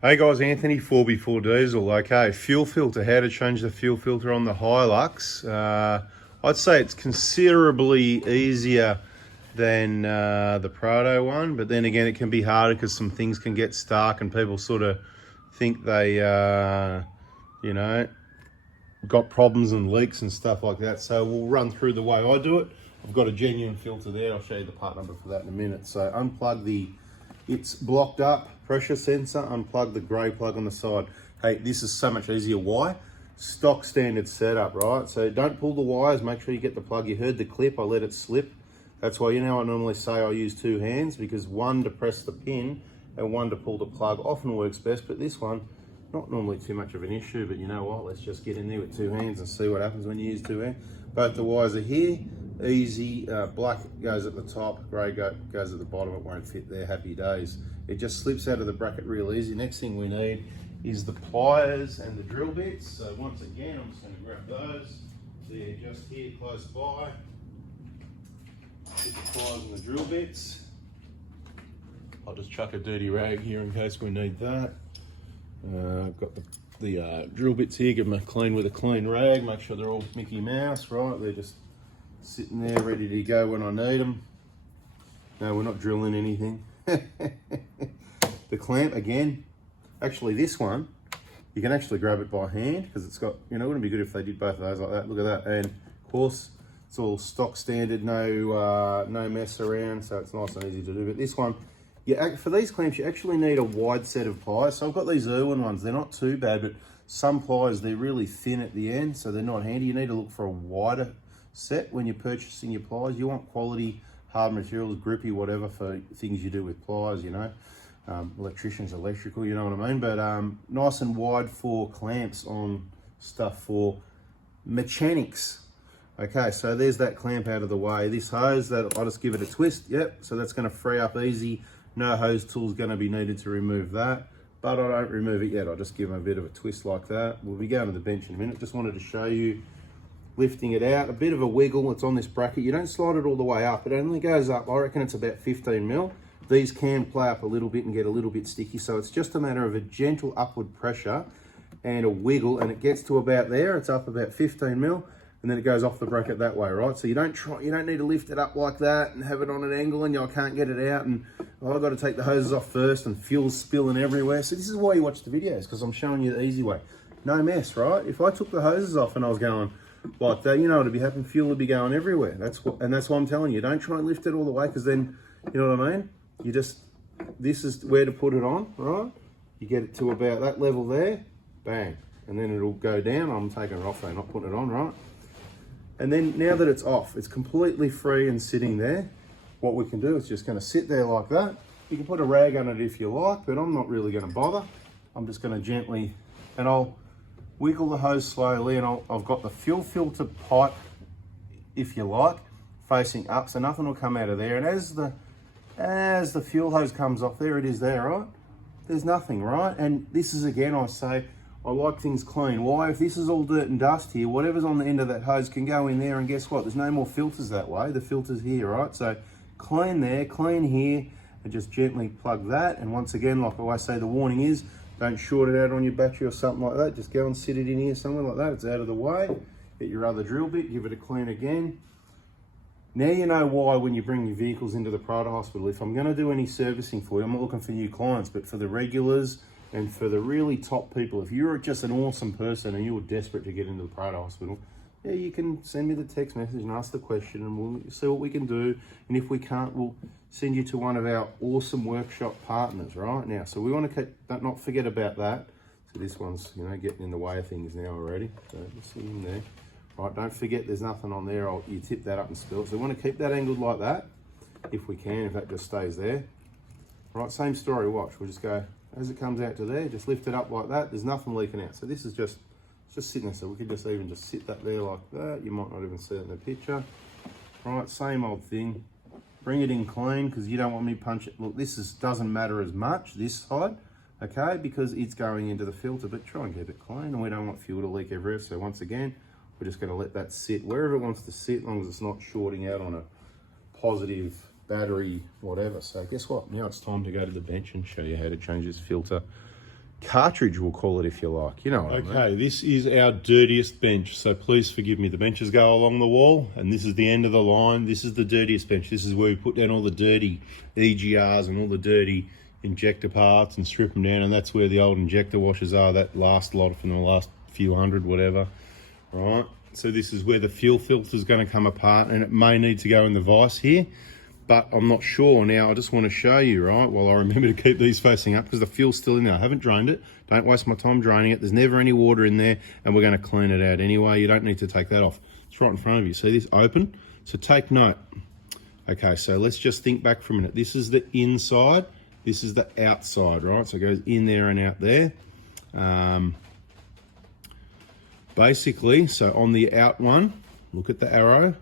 Hey guys, Anthony, 4x4 Diesel. Okay, fuel filter, how to change the fuel filter on the Hilux. I'd say it's considerably easier than the Prado one, but then again, it can be harder because some things can get stuck and people sort of think they, you know, got problems and leaks and stuff like that. So we'll run through the way I do it. I've got a genuine filter there. I'll show you the part number for that in a minute. So unplug it's blocked up pressure sensor, unplug the grey plug on the side. Hey, this is so much easier. Why? Stock standard setup, right? So don't pull the wires, make sure you get the plug. You heard the clip, I let it slip. That's why, you know, I normally say I use two hands, because one to press the pin and one to pull the plug often works best, but this one, not normally too much of an issue, but you know what, let's just get in there with two hands and see what happens when you use two hands. Both the wires are here, easy. Black goes at the top, grey goes at the bottom. It won't fit there, happy days. It just slips out of the bracket real easy. Next thing we need is the pliers and the drill bits. So once again, I'm just going to grab those. They're just here close by. Get the pliers and the drill bits. I'll just chuck a dirty rag here in case we need that. I've got the drill bits here, give them a clean with a clean rag, make sure they're all Mickey Mouse, right? They're just sitting there ready to go when I need them. No, we're not drilling anything. The clamp, again, actually this one, you can actually grab it by hand because it's got, you know, it wouldn't be good if they did both of those like that. Look at that. And of course, it's all stock standard, no mess around, so it's nice and easy to do. But this one, for these clamps, you actually need a wide set of pliers. So I've got these Irwin ones. They're not too bad, but some pliers, they're really thin at the end, so they're not handy. You need to look for a wider set when you're purchasing your pliers. You want quality, hard materials, grippy, whatever, for things you do with pliers, you know. Electricians, electrical, you know what I mean? But nice and wide for clamps on stuff for mechanics. Okay, so there's that clamp out of the way. This hose, I'll just give it a twist. Yep, so that's going to free up easy. No hose tool's going to be needed to remove that, but I don't remove it yet. I'll just give them a bit of a twist like that. We'll be going to the bench in a minute. Just wanted to show you lifting it out. A bit of a wiggle. It's on this bracket. You don't slide it all the way up. It only goes up, I reckon it's about 15 mil. These can play up a little bit and get a little bit sticky, so it's just a matter of a gentle upward pressure and a wiggle, and it gets to about there. It's up about 15 mil. And then it goes off the bracket that way, right? So you don't need to lift it up like that and have it on an angle and I can't get it out and I've got to take the hoses off first and fuel's spilling everywhere. So this is why you watch the videos, because I'm showing you the easy way. No mess, right? If I took the hoses off and I was going like that, you know what'd be happening? Fuel would be going everywhere. That's why I'm telling you, don't try and lift it all the way, because then, you know what I mean? This is where to put it on, right? You get it to about that level there, bang. And then it'll go down. I'm taking it off though, not putting it on, right? And then now that it's off, it's completely free and sitting there. What we can do is just going to sit there like that. You can put a rag on it if you like, but I'm not really going to bother. I'm just going to gently, and I'll wiggle the hose slowly, and I've got the fuel filter pipe, if you like, facing up, so nothing will come out of there. And as the fuel hose comes off, there it is there, right? There's nothing, right? And this is, again, I say, I like things clean. Why? If this is all dirt and dust here, whatever's on the end of that hose can go in there, and guess what? There's no more filters that way. The filter's here, right? So clean there, clean here, and just gently plug that. And once again, like I always say, the warning is, don't short it out on your battery or something like that. Just go and sit it in here somewhere like that. It's out of the way. Get your other drill bit, give it a clean again. Now you know why when you bring your vehicles into the Prado Hospital, if I'm going to do any servicing for you, I'm not looking for new clients, but for the regulars, and for the really top people, if you're just an awesome person and you're desperate to get into the Prado Hospital, yeah, you can send me the text message and ask the question, and we'll see what we can do. And if we can't, we'll send you to one of our awesome workshop partners, right? Now, so we want to not forget about that. So this one's, you know, getting in the way of things now already. So just see in there. Right, don't forget there's nothing on there. You tip that up and spill it. So we want to keep that angled like that, if we can, if that just stays there. Right, same story, watch. We'll just go, as it comes out to there, just lift it up like that. There's nothing leaking out. So this is just sitting there. So we could just even just sit that there like that. You might not even see it in the picture. Right, same old thing. Bring it in clean, because you don't want me punching. Look, doesn't matter as much, this side, okay, because it's going into the filter, but try and keep it clean, and we don't want fuel to leak everywhere. So once again, we're just going to let that sit wherever it wants to sit, as long as it's not shorting out on a positive battery, whatever. So guess what? Now it's time to go to the bench and show you how to change this filter cartridge, we'll call it, if you like. You know what I mean. Okay, this is our dirtiest bench, so please forgive me. The benches go along the wall, and this is the end of the line. This is the dirtiest bench. This is where we put down all the dirty EGRs and all the dirty injector parts and strip them down, and that's where the old injector washers are, that last lot from the last few hundred, whatever. Right, so this is where the fuel filter is going to come apart, and it may need to go in the vise here, but I'm not sure. Now I just want to show you, right, while I remember to keep these facing up, because the fuel's still in there. I haven't drained it. Don't waste my time draining it. There's never any water in there, and we're going to clean it out anyway. You don't need to take that off. It's right in front of you. See this open? So take note. Okay, so let's just think back for a minute. This is the inside. This is the outside, right? So it goes in there and out there. Basically, so on the out one, look at the arrow.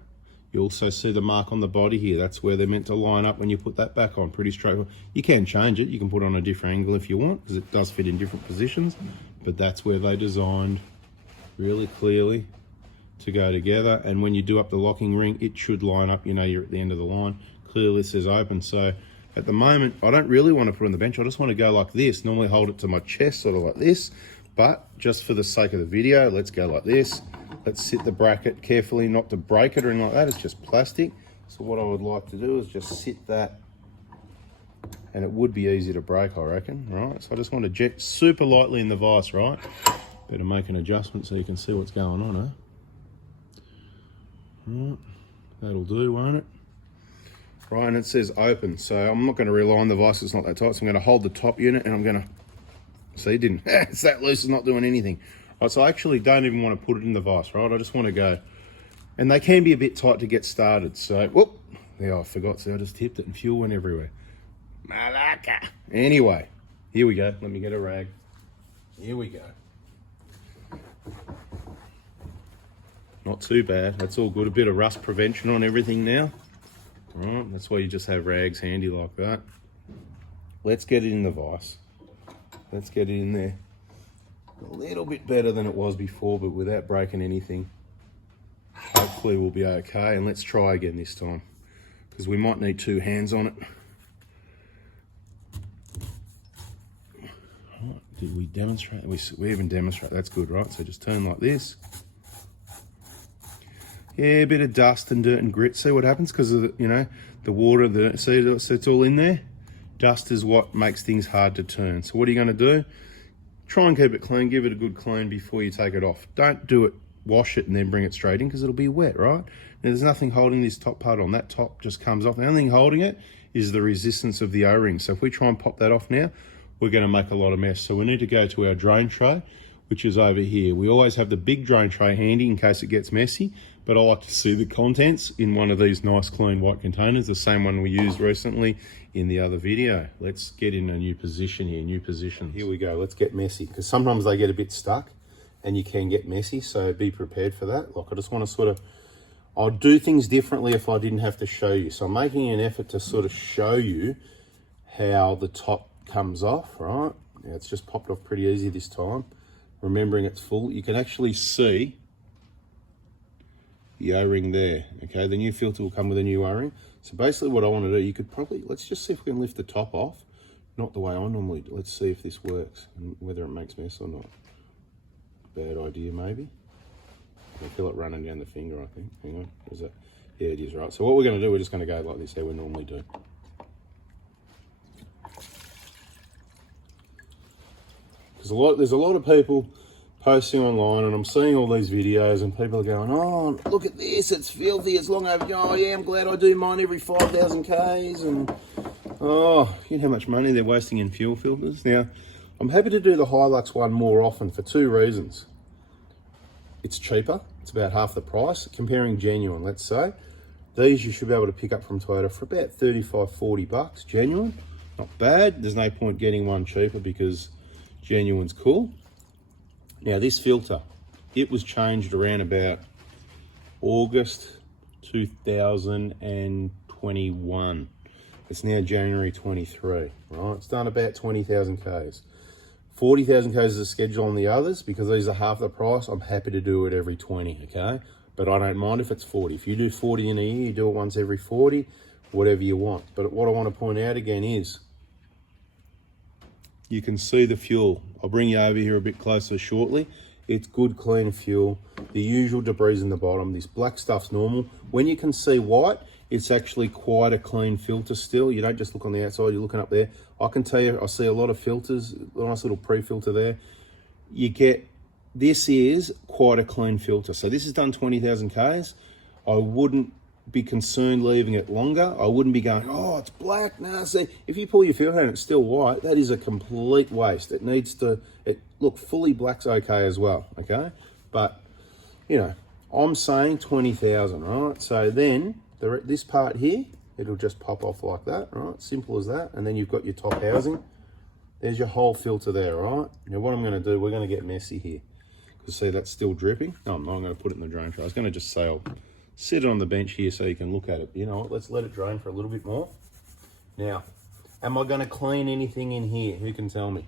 You also see the mark on the body here. That's where they're meant to line up when you put that back on. Pretty straightforward. You can change it. You can put it on a different angle if you want, because it does fit in different positions. But that's where they designed really clearly to go together. And when you do up the locking ring, it should line up. You know, you're at the end of the line. Clearly it says open. So at the moment, I don't really want to put it on the bench. I just want to go like this. Normally hold it to my chest, sort of like this. But just for the sake of the video, let's go like this. Let's sit the bracket carefully, not to break it or anything like that. It's just plastic. So what I would like to do is just sit that, and it would be easy to break, I reckon, right? So I just want to jet super lightly in the vise, right? Better make an adjustment so you can see what's going on, eh? Right, that'll do, won't it? Right, and it says open, so I'm not going to rely on the vise, it's not that tight, so I'm going to hold the top unit, and I'm going to, see, it didn't, it's that loose, it's not doing anything. Right, so I actually don't even want to put it in the vise, right? I just want to go, and they can be a bit tight to get started, so, whoop, yeah, I forgot, see, I just tipped it and fuel went everywhere. Malaka. Anyway, here we go, let me get a rag. Here we go. Not too bad, that's all good. A bit of rust prevention on everything now. Right, that's why you just have rags handy like that. Let's get it in the vise. Let's get it in there. A little bit better than it was before, but without breaking anything. Hopefully we'll be okay, and let's try again this time, because we might need two hands on it. Right, did we demonstrate? We even demonstrate, that's good, right? So just turn like this. Yeah, a bit of dust and dirt and grit. See what happens because of the, you know, the water. See, so it's all in there. Dust is what makes things hard to turn. So what are you going to do? Try and keep it clean. Give it a good clean before you take it off. Don't do it. Wash it and then bring it straight in because it'll be wet, right? Now, there's nothing holding this top part on. That top just comes off. The only thing holding it is the resistance of the O-ring. So if we try and pop that off now, we're going to make a lot of mess. So we need to go to our drain tray, which is over here. We always have the big drain tray handy in case it gets messy, but I like to see the contents in one of these nice clean white containers, the same one we used recently in the other video. Let's get in a new position here, new positions. Here we go, let's get messy, because sometimes they get a bit stuck and you can get messy, so be prepared for that. Like I just want to sort of, I'd do things differently if I didn't have to show you. So I'm making an effort to sort of show you how the top comes off, right? Now it's just popped off pretty easy this time. Remembering it's full, you can actually see the O-ring there, okay? The new filter will come with a new O-ring. So basically what I want to do, you could probably, let's just see if we can lift the top off. Not the way I normally do. Let's see if this works and whether it makes mess or not. Bad idea maybe. I feel it running down the finger, I think. Hang on, is that? Yeah, it is, right. So what we're going to do, we're just going to go like this, how we normally do. There's a lot of people posting online, and I'm seeing all these videos and people are going, oh, look at this, it's filthy, it's long overdue. Oh yeah, I'm glad I do mine every 5,000 Ks, and oh, you know how much money they're wasting in fuel filters. Now, I'm happy to do the Hilux one more often for two reasons. It's cheaper, it's about half the price. Comparing genuine, let's say, these you should be able to pick up from Toyota for about 35, 40 bucks, genuine. Not bad, there's no point getting one cheaper because genuine's cool. Now this filter, it was changed around about August 2021. It's now January 23, right? It's done about 20,000 Ks. 40,000 Ks is a schedule on the others because these are half the price. I'm happy to do it every 20, okay? But I don't mind if it's 40. If you do 40 in a year, you do it once every 40, whatever you want. But what I want to point out again is, you can see the fuel. I'll bring you over here a bit closer shortly. It's good, clean fuel. The usual debris in the bottom. This black stuff's normal. When you can see white, it's actually quite a clean filter still. You don't just look on the outside, you're looking up there. I can tell you, I see a lot of filters, a nice little pre-filter there. This is quite a clean filter. So this is done 20,000 Ks. I wouldn't be concerned leaving it longer. I wouldn't be going, oh, it's black. Nah, see, if you pull your filter and it's still white, that is a complete waste. It needs to, look, fully black's okay as well, okay? But, you know, I'm saying 20,000, right? So then, this part here, it'll just pop off like that, right? Simple as that. And then you've got your top housing. There's your whole filter there, right? Now what I'm gonna do, we're gonna get messy here. Because see, that's still dripping. No, I'm not gonna put it in the drain tray. I was gonna just say, I'll sit it on the bench here so you can look at it. You know what, let's let it drain for a little bit more. Now, am I gonna clean anything in here? Who can tell me?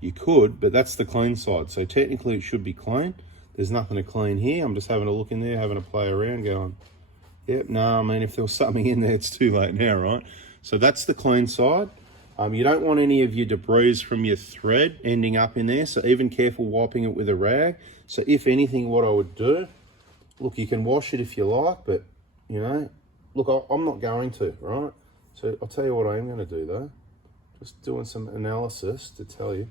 You could, but that's the clean side. So technically it should be clean. There's nothing to clean here. I'm just having a look in there, having a play around, going, yep, no, I mean, if there was something in there, it's too late now, right? So that's the clean side. You don't want any of your debris from your thread ending up in there, so even careful wiping it with a rag. So if anything, what I would do, look, you can wash it if you like, but, you know, look, I'm not going to, right? So I'll tell you what I am going to do, though. Just doing some analysis to tell you.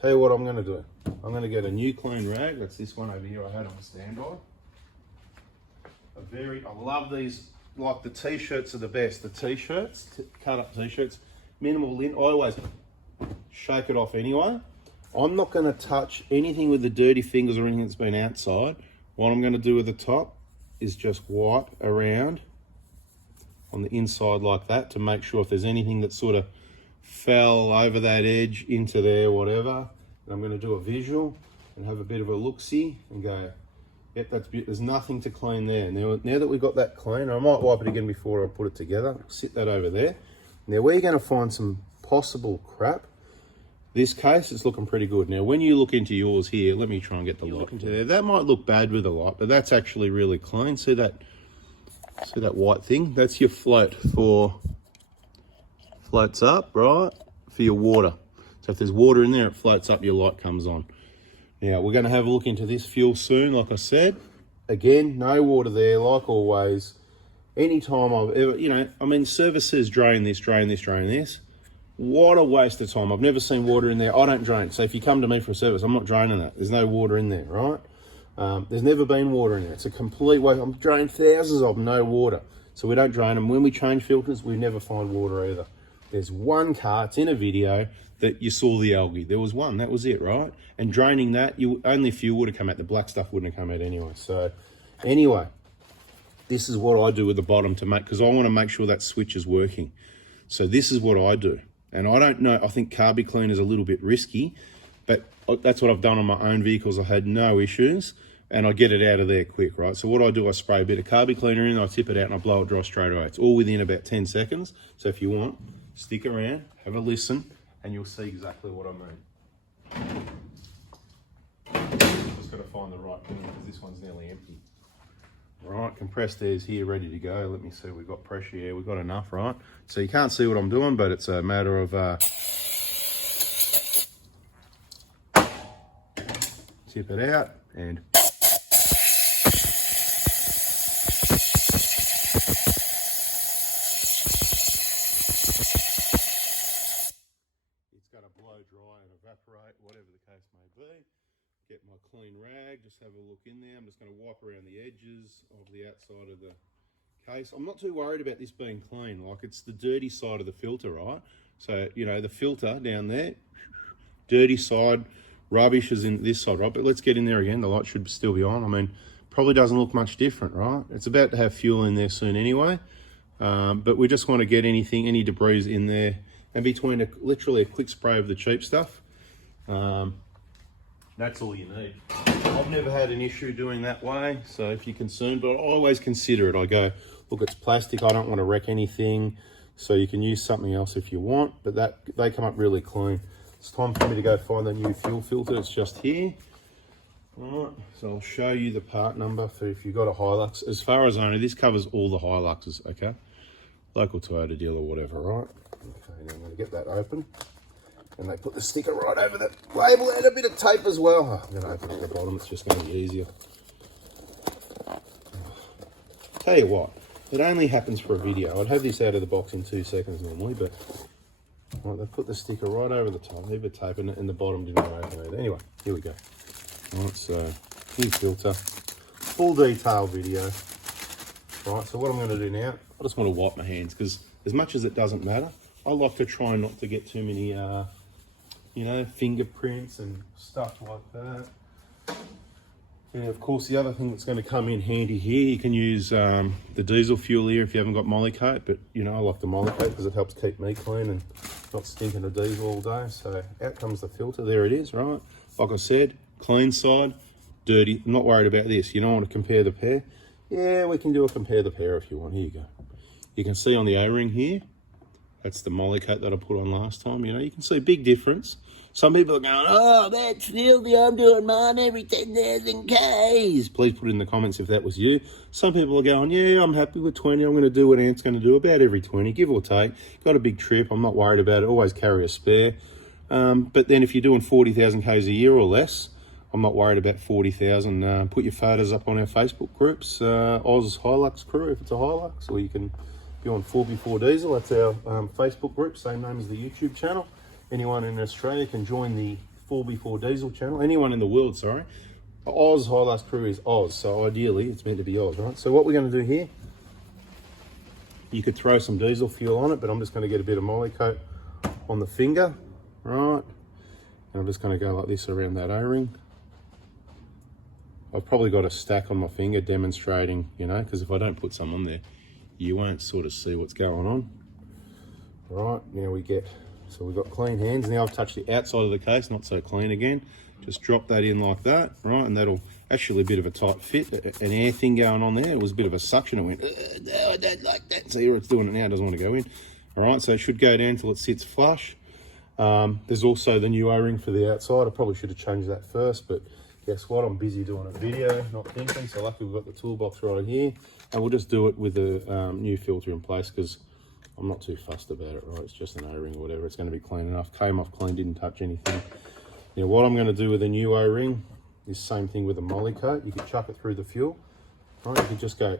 Tell you what I'm going to do. I'm going to get a new clean rag. That's this one over here I had on standby. I love these, like the t-shirts are the best. The t-shirts, cut up t-shirts, minimal lint. I always shake it off anyway. I'm not going to touch anything with the dirty fingers or anything that's been outside. What I'm going to do with the top is just wipe around on the inside like that to make sure if there's anything that sort of fell over that edge into there, whatever. And I'm going to do a visual and have a bit of a look-see and go, yep, that's beautiful. There's nothing to clean there. Now that we've got that clean, I might wipe it again before I put it together. Sit that over there. Now where you're going to find some possible crap, this case is looking pretty good. Now when you look into yours here, let me try and get the light into there. That might look bad with the light, but that's actually really clean. See that white thing? That's your float floats up, right, for your water. So if there's water in there, it floats up, your light comes on. Now, we're going to have a look into this fuel soon, like I said. Again, no water there, like always. Anytime I've ever, you know, I mean, service says drain this, drain this, drain this. What a waste of time. I've never seen water in there. I don't drain. So if you come to me for a service, I'm not draining that. There's no water in there, right? There's never been water in there. It's a complete waste. I've drained thousands of them, no water. So we don't drain them. When we change filters, we never find water either. There's one car, it's in a video, that you saw the algae. There was one, that was it, right? And draining that, only fuel would have come out. The black stuff wouldn't have come out anyway. So anyway, this is what I do with the bottom to make, because I want to make sure that switch is working. So this is what I do. And I don't know, I think Carby Clean is a little bit risky, but that's what I've done on my own vehicles. I had no issues and I get it out of there quick, right? So what I do, I spray a bit of Carby Cleaner in, I tip it out and I blow it dry straight away. It's all within about 10 seconds. So if you want, stick around, have a listen, and you'll see exactly what I mean. Just got to find the right thing because this one's nearly empty. Right, compressed air's here, ready to go. Let me see, we've got pressure air, we've got enough, right? So you can't see what I'm doing, but it's a matter of tip it out and dry and evaporate, whatever the case may be. Get my clean rag, just have a look in there. I'm just going to wipe around the edges of the outside of the case. I'm not too worried about this being clean, like it's the dirty side of the filter, right? So, you know, the filter down there, dirty side, rubbish is in this side, right? But let's get in there again. The light should still be on. I mean, probably doesn't look much different, right? It's about to have fuel in there soon anyway. But we just want to get any debris in there. And between literally a quick spray of the cheap stuff, that's all you need. I've never had an issue doing that way, so if you're concerned, but I always consider it. I go, look, it's plastic, I don't want to wreck anything, so you can use something else if you want, but they come up really clean. It's time for me to go find the new fuel filter. It's just here. All right, so I'll show you the part number for if you've got a Hilux. As far as I know, this covers all the Hiluxes, okay? local Toyota dealer or whatever, right? Okay, now I'm going to get that open. And they put the sticker right over the label and a bit of tape as well. Oh, I'm going to open it at the bottom, it's just going to be easier. Tell you what, it only happens for a video. I'd have this out of the box in 2 seconds normally, but right, they put the sticker right over the top, leave it tape, and the bottom didn't go open either. Anyway, here we go. Right, so new filter, full detail video. Right, so what I'm going to do now, I just want to wipe my hands because as much as it doesn't matter, I like to try not to get too many, you know, fingerprints and stuff like that. And of course, the other thing that's going to come in handy here, you can use the diesel fuel here if you haven't got Molykote, but you know, I like the Molykote because it helps keep me clean and not stinking of diesel all day. So out comes the filter, there it is, right? Like I said, clean side, dirty. I'm not worried about this. You don't want to compare the pair. Yeah, we can do a compare the pair if you want. Here you go. You can see on the O-ring here, that's the Molykote that I put on last time. You know, you can see a big difference. Some people are going, oh, that's filthy, I'm doing mine every 10,000 Ks. Please put in the comments if that was you. Some people are going, yeah, I'm happy with 20. I'm going to do what Ant's going to do about every 20, give or take. Got a big trip, I'm not worried about it. Always carry a spare. But then if you're doing 40,000 Ks a year or less, I'm not worried about 40,000. Put your photos up on our Facebook groups, Oz Hilux Crew if it's a Hilux, or you can be on 4x4 Diesel. That's our Facebook group, same name as the YouTube channel. Anyone in Australia can join the 4x4 Diesel channel. Anyone in the world, sorry. Oz Hilux Crew is Oz, so ideally it's meant to be Oz, right? So what we're going to do here, you could throw some diesel fuel on it, but I'm just going to get a bit of Molykote on the finger, right? And I'm just going to go like this around that O-ring. I've probably got a stack on my finger demonstrating, you know, because if I don't put some on there, you won't sort of see what's going on. Right, now so we've got clean hands. Now I've touched the outside of the case, not so clean again. Just drop that in like that, right? And that'll actually a bit of a tight fit, an air thing going on there. It was a bit of a suction. It went, no, I don't like that. See, it's doing it now, it doesn't want to go in. All right, so it should go down until it sits flush. There's also the new O-ring for the outside. I probably should have changed that first, but guess what? I'm busy doing a video, not thinking. So luckily we've got the toolbox right here. And we'll just do it with a new filter in place because I'm not too fussed about it, right? It's just an O-ring or whatever. It's going to be clean enough. Came off clean, didn't touch anything. Now what I'm going to do with a new O-ring is same thing with a Molykote. You could chuck it through the fuel, right? You could just go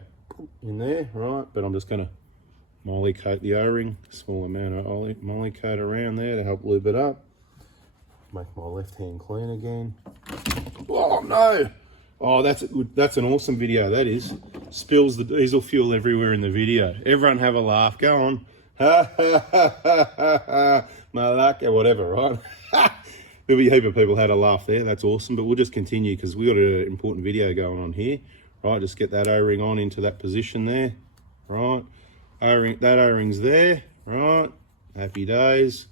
in there, right? But I'm just going to Molykote the O-ring, small amount of Molykote around there to help lube it up. Make my left hand clean again. Oh no! Oh, that's an awesome video, that is. Spills the diesel fuel everywhere in the video. Everyone have a laugh. Go on. Ha ha ha ha ha ha. Malaka, whatever, right? There'll be a heap of people had a laugh there. That's awesome. But we'll just continue because we got an important video going on here. Right, just get that O-ring on into that position there. Right. O-ring, that O-ring's there. Right. Happy days.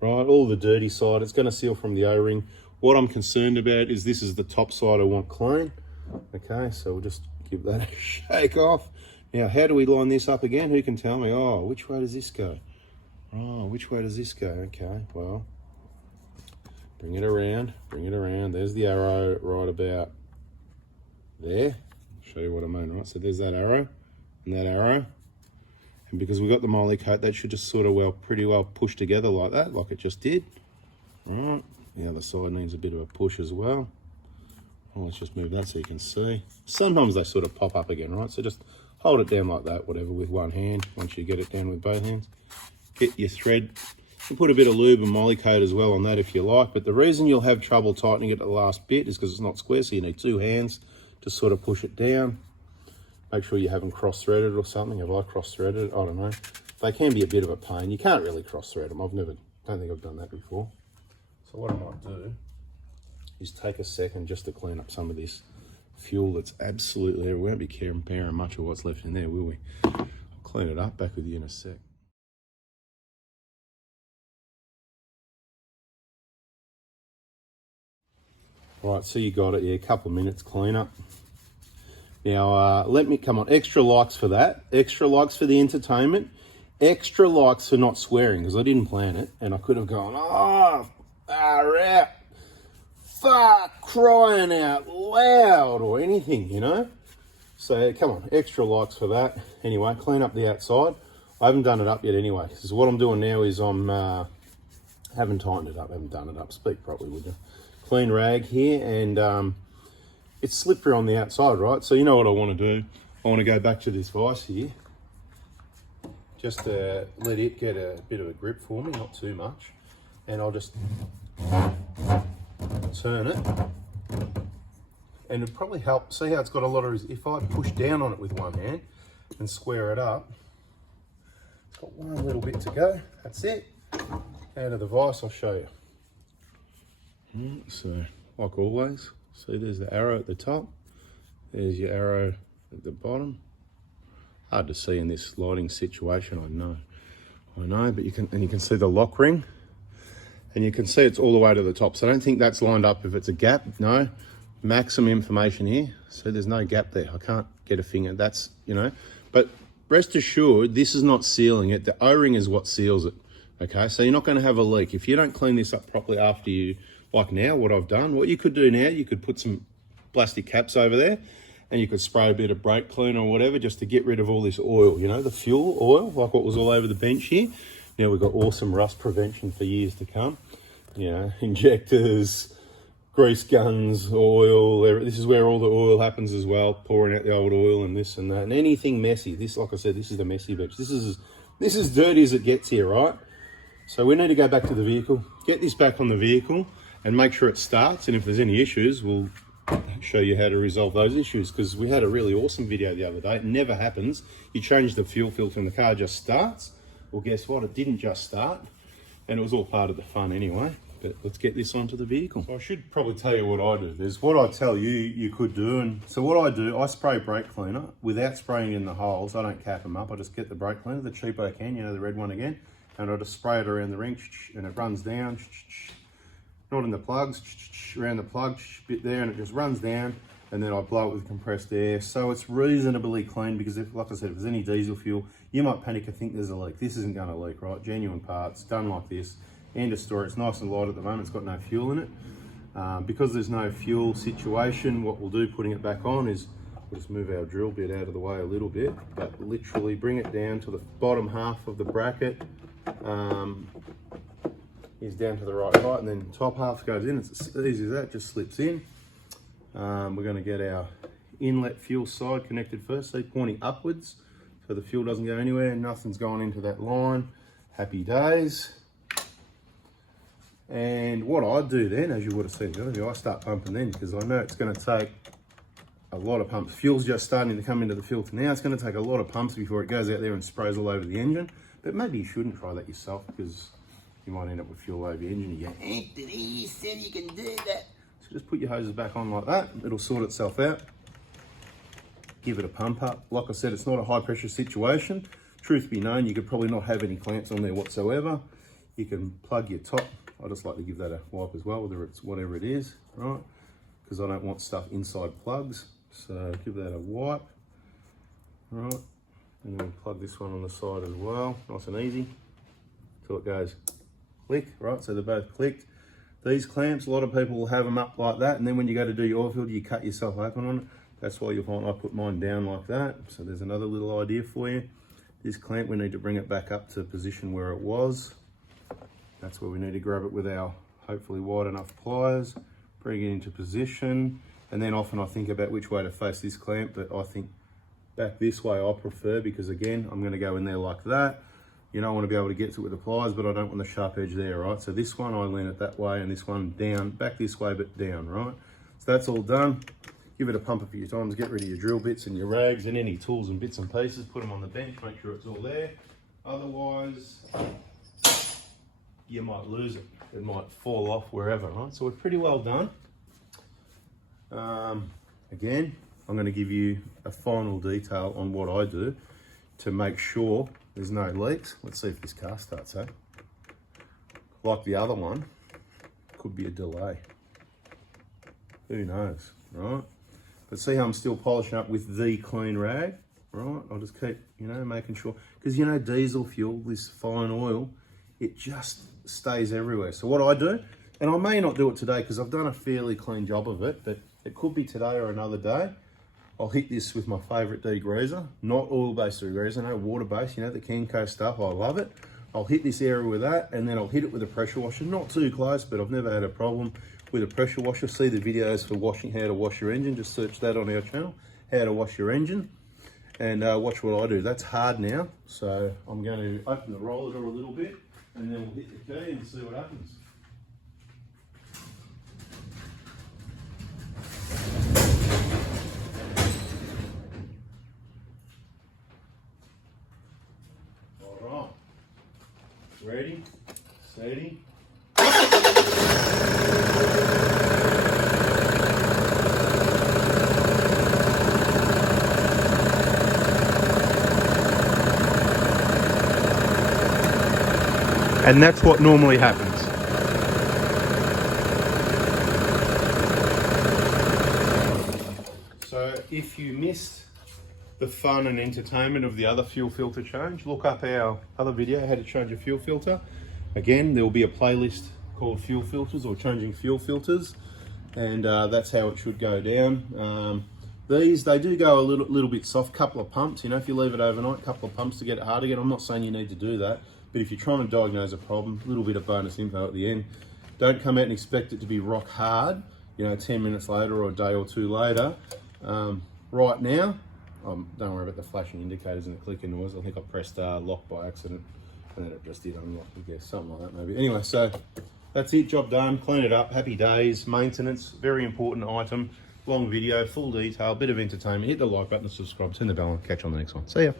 Right, all the dirty side. It's going to seal from the O-ring. What I'm concerned about is this is the top side I want clean. Okay, so we'll just give that a shake off. Now, how do we line this up again? Who can tell me? Oh, which way does this go? Oh, which way does this go? Okay, well, bring it around, bring it around. There's the arrow right about there. I'll show you what I mean, right? So there's that arrow and that arrow. And because we've got the Molykote, that should just sort of pretty well push together like that, like it just did. Right, the other side needs a bit of a push as well. Well, let's just move that so you can see. Sometimes they sort of pop up again, right? So just hold it down like that, whatever, with one hand. Once you get it down with both hands, get your thread. You put a bit of lube and Molykote as well on that if you like. But the reason you'll have trouble tightening it at the last bit is because it's not square, so you need two hands to sort of push it down. Make sure you haven't cross-threaded or something. Have I cross-threaded it? I don't know. They can be a bit of a pain. You can't really cross-thread them. Don't think I've done that before. So what I might do is take a second just to clean up some of this fuel that's absolutely, we won't be caring much of what's left in there, will we? I'll clean it up, back with you in a sec. Right, so you got it, yeah, a couple of minutes clean up. Now, let me, come on, extra likes for that, extra likes for the entertainment, extra likes for not swearing, because I didn't plan it, and I could have gone, oh, out, fuck, crying out loud, or anything, you know? So, come on, extra likes for that. Anyway, clean up the outside. I haven't done it up yet anyway. So what I'm doing now is I'm, haven't tightened it up, haven't done it up. Speak properly, would you? Clean rag here, and it's slippery on the outside, right? So you know what I want to do? I want to go back to this vise here, just to let it get a bit of a grip for me, not too much. And I'll just turn it, and it'd probably help. See how it's got a lot of, if I push down on it with one hand and square it up, it's got one little bit to go. That's it. Out of the vise, I'll show you. So, like always, see there's the arrow at the top. There's your arrow at the bottom. Hard to see in this lighting situation, I know, but you can see the lock ring, and you can see it's all the way to the top. So I don't think that's lined up if it's a gap. No, maximum information here. So there's no gap there. I can't get a finger. That's, you know, but rest assured, this is not sealing it. The O-ring is what seals it. Okay, so you're not going to have a leak. If you don't clean this up properly after you, like now, what I've done, what you could do now, you could put some plastic caps over there, and you could spray a bit of brake cleaner or whatever just to get rid of all this oil, you know, the fuel oil, like what was all over the bench here. Now we've got awesome rust prevention for years to come. You know, injectors, grease guns, oil, this is where all the oil happens as well, pouring out the old oil and this and that. And anything messy, this, like I said, this is the messy bench. This is as dirty as it gets here, right? So we need to go back to the vehicle, get this back on the vehicle and make sure it starts. And if there's any issues, we'll show you how to resolve those issues, because we had a really awesome video the other day. It never happens. You change the fuel filter and the car just starts. Well, guess what? It didn't just start, and it was all part of the fun anyway. But let's get this onto the vehicle. So I should probably tell you what I do. There's what I tell you you could do. And so what I do, I spray brake cleaner without spraying in the holes. I don't cap them up. I just get the brake cleaner, the cheapo can, you know, the red one again. And I just spray it around the ring, and it runs down, not in the plugs, around the plug, bit there, and it just runs down, and then I blow it with compressed air. So it's reasonably clean, because if, like I said, if there's any diesel fuel, you might panic and think there's a leak. This isn't going to leak, right? Genuine parts, done like this. End of story. It's nice and light at the moment. It's got no fuel in it. Because there's no fuel situation, what we'll do, putting it back on, is we'll just move our drill bit out of the way a little bit, but literally bring it down to the bottom half of the bracket. Is down to the right height, and then top half goes in. It's as easy as that, just slips in. We're going to get our inlet fuel side connected first, see, pointing upwards, so the fuel doesn't go anywhere, nothing's going into that line. Happy days. And what I do then, as you would have seen earlier, I start pumping then, because I know it's going to take a lot of pumps. Fuel's just starting to come into the filter now. It's going to take a lot of pumps before it goes out there and sprays all over the engine. But maybe you shouldn't try that yourself, because you might end up with fuel over your engine. You go, Anthony, you said you can do that. So just put your hoses back on like that. It'll sort itself out. Give it a pump up. Like I said, it's not a high pressure situation. Truth be known, you could probably not have any clamps on there whatsoever. You can plug your top. I just like to give that a wipe as well, whether it's whatever it is, right? Because I don't want stuff inside plugs. So give that a wipe, right? And then we'll plug this one on the side as well, nice and easy, till it goes click, right? So they're both clicked. These clamps, a lot of people will have them up like that, and then when you go to do your oil filter, you cut yourself open on it. That's why you'll find I put mine down like that. So there's another little idea for you. This clamp, we need to bring it back up to the position where it was. That's where we need to grab it with our hopefully wide enough pliers, bring it into position, and then often I think about which way to face this clamp, but I think back this way I prefer, because again, I'm going to go in there like that. You know, I want to be able to get to it with the pliers, but I don't want the sharp edge there, right? So this one, I lean it that way, and this one down, back this way, but down, right? So that's all done. Give it a pump a few times, get rid of your drill bits and your rags and any tools and bits and pieces, put them on the bench, make sure it's all there. Otherwise, you might lose it. It might fall off wherever, right? So we're pretty well done. Again, I'm going to give you a final detail on what I do to make sure there's no leaks. Let's see if this car starts, eh? Like the other one, could be a delay. Who knows, right? But see how I'm still polishing up with the clean rag, right? I'll just keep, you know, making sure, because you know, diesel fuel, this fine oil, it just stays everywhere. So what I do, and I may not do it today because I've done a fairly clean job of it, but it could be today or another day. I'll hit this with my favourite degreaser, not oil-based degreaser, no water-based, you know, the Kenco stuff, I love it. I'll hit this area with that, and then I'll hit it with a pressure washer, not too close, but I've never had a problem with a pressure washer. See the videos for washing, how to wash your engine, just search that on our channel, how to wash your engine, and watch what I do. That's hard now, so I'm going to open the roller door a little bit, and then we'll hit the key and see what happens. All right, ready, steady. And that's what normally happens. So if you missed the fun and entertainment of the other fuel filter change, look up our other video, how to change a fuel filter. Again, there will be a playlist called fuel filters or changing fuel filters, and that's how it should go down. These, they do go a little bit soft, couple of pumps, you know, if you leave it overnight, couple of pumps to get it hard again. I'm not saying you need to do that, but if you're trying to diagnose a problem, a little bit of bonus info at the end. Don't come out and expect it to be rock hard, you know, 10 minutes later or a day or two later. Right now, don't worry about the flashing indicators and the clicking noise. I think I pressed lock by accident, and then it just did unlock, I guess, something like that maybe. Anyway, so that's it, job done, clean it up, happy days. Maintenance, very important item. Long video, full detail, bit of entertainment. Hit the like button, subscribe, turn the bell on, catch you on the next one. See ya.